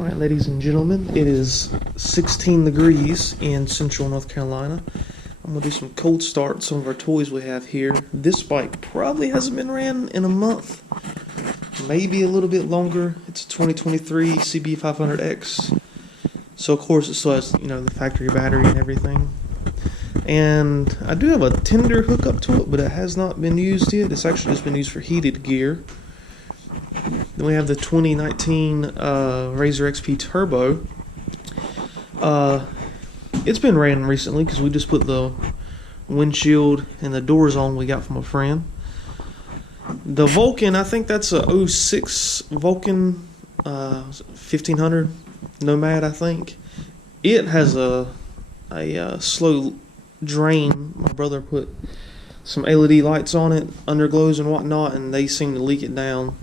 Alright, ladies and gentlemen, it is 16 degrees in central North Carolina. I'm going to do some cold start, some of our toys we have here. This bike probably hasn't been ran in a month, maybe a little bit longer. It's a 2023 CB500X. So of course it still has, the factory battery and everything. And I do have a tender hookup to it, but it has not been used yet. It's actually just been used for heated gear. Then we have the 2019 Razor XP Turbo. It's been ran recently because we just put the windshield and the doors on we got from a friend. The Vulcan, I think that's a 06 Vulcan 1500 Nomad, I think. It has a slow drain. My brother put some LED lights on it, underglows and whatnot, and they seem to leak it down.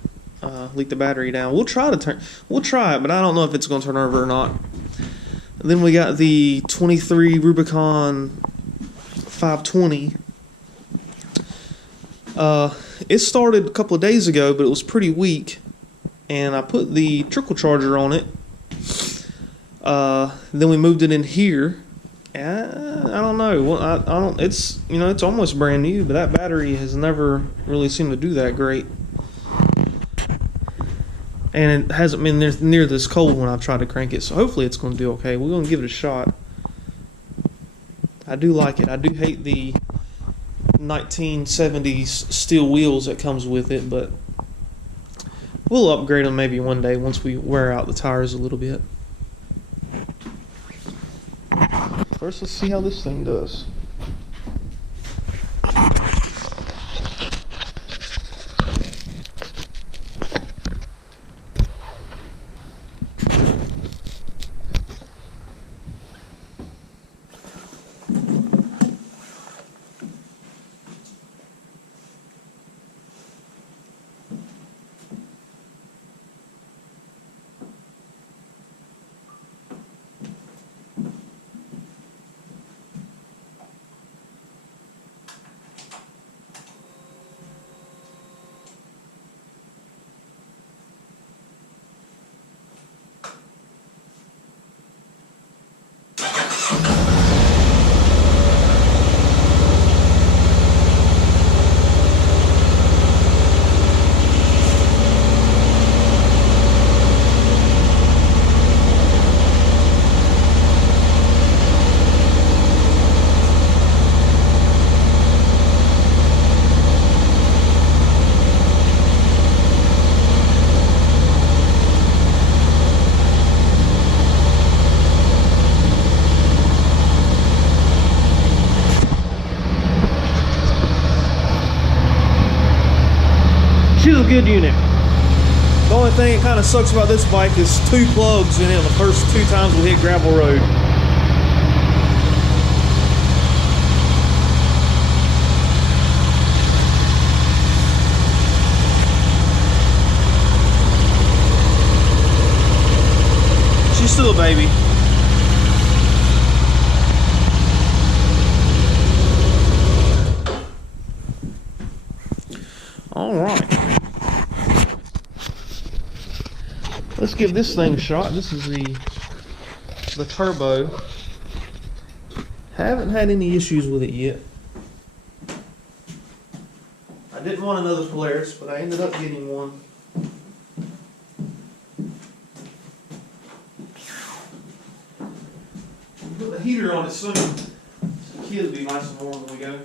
Leak the battery down. We'll try it, but I don't know if it's going to turn over or not. And then we got the 23 Rubicon 520. It started a couple of days ago, but it was pretty weak, and I put the trickle charger on it. Then we moved it in here. I don't know. Well, I don't. It's it's almost brand new, but that battery has never really seemed to do that great. And it hasn't been near this cold when I've tried to crank it, so hopefully it's going to do okay. We're going to give it a shot. I do like it. I do hate the 1970s steel wheels that comes with it, but we'll upgrade them maybe one day once we wear out the tires a little bit. First, let's see how this thing does. She's a good unit. The only thing that kind of sucks about this bike is 2 plugs in it the first 2 times we hit gravel road. She's still a baby. All right. Let's give this thing a shot. This is the Turbo. Haven't had any issues with it yet. I didn't want another Polaris, but I ended up getting one. We'll put the heater on it soon. The kids will be nice and warm when we go.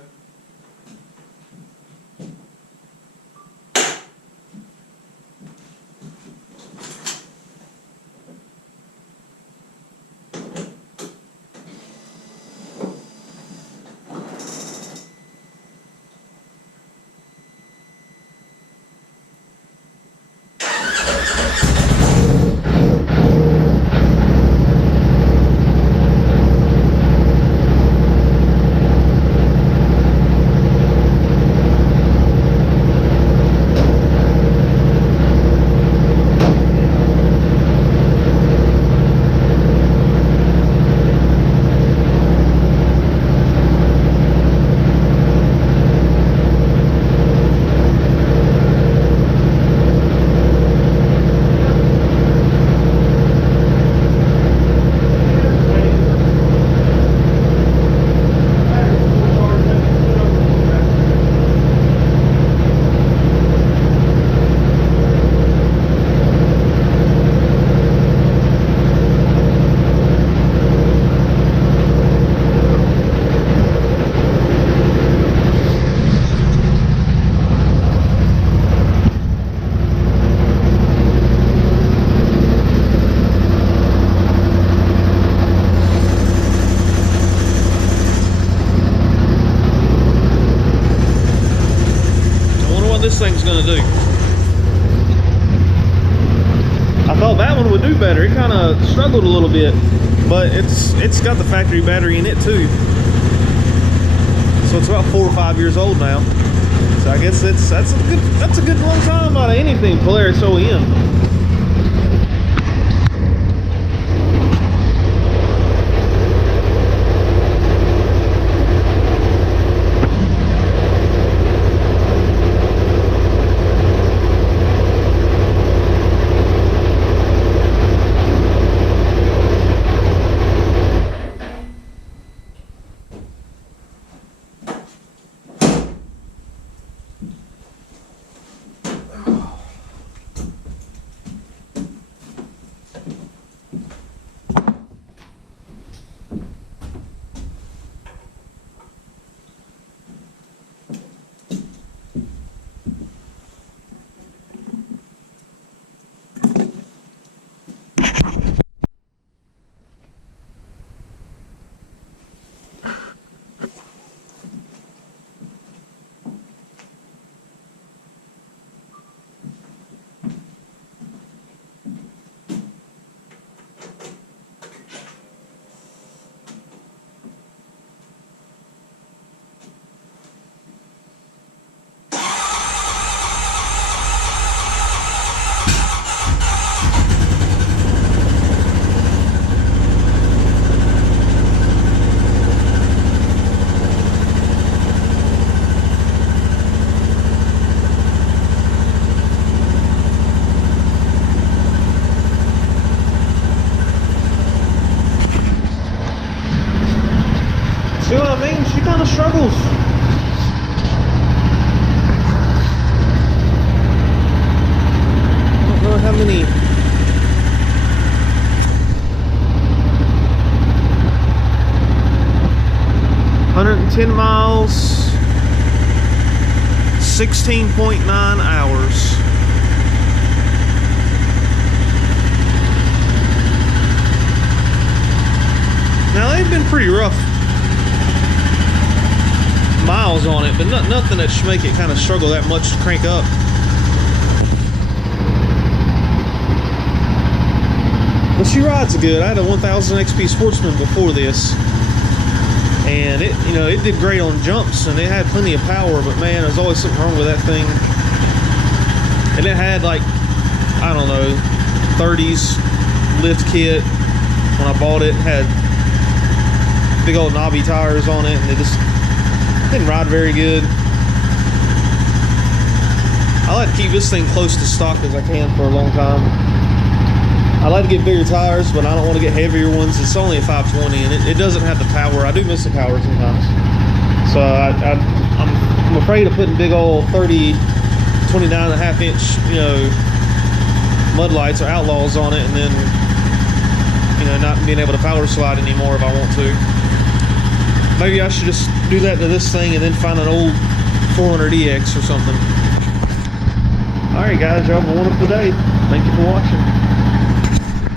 do better. It kind of struggled a little bit, but it's got the factory battery in it too. So it's about 4 or 5 years old now. So I guess that's a good long time out of anything Polaris OEM. See what I mean? She kind of struggles. I don't know how many. $110 miles, 16.9 hours. Now they've been pretty rough miles on it, but nothing that should make it kind of struggle that much to crank up. But she rides good. I had a 1000 XP Sportsman before this, and it did great on jumps, and it had plenty of power, but man, there's always something wrong with that thing. And it had, like, I don't know, 30s lift kit when I bought it. Had big old knobby tires on it, and it just didn't ride very good. I like to keep this thing close to stock as I can for a long time. I like to get bigger tires, but I don't want to get heavier ones. It's only a 520, and it doesn't have the power. I do miss the power sometimes. So I'm afraid of putting big old 29.5 inch, mud lights or Outlaws on it, and then, not being able to power slide anymore if I want to. Maybe I should just do that to this thing and then find an old 400EX or something. Alright guys, y'all have a wonderful day. Thank you for watching.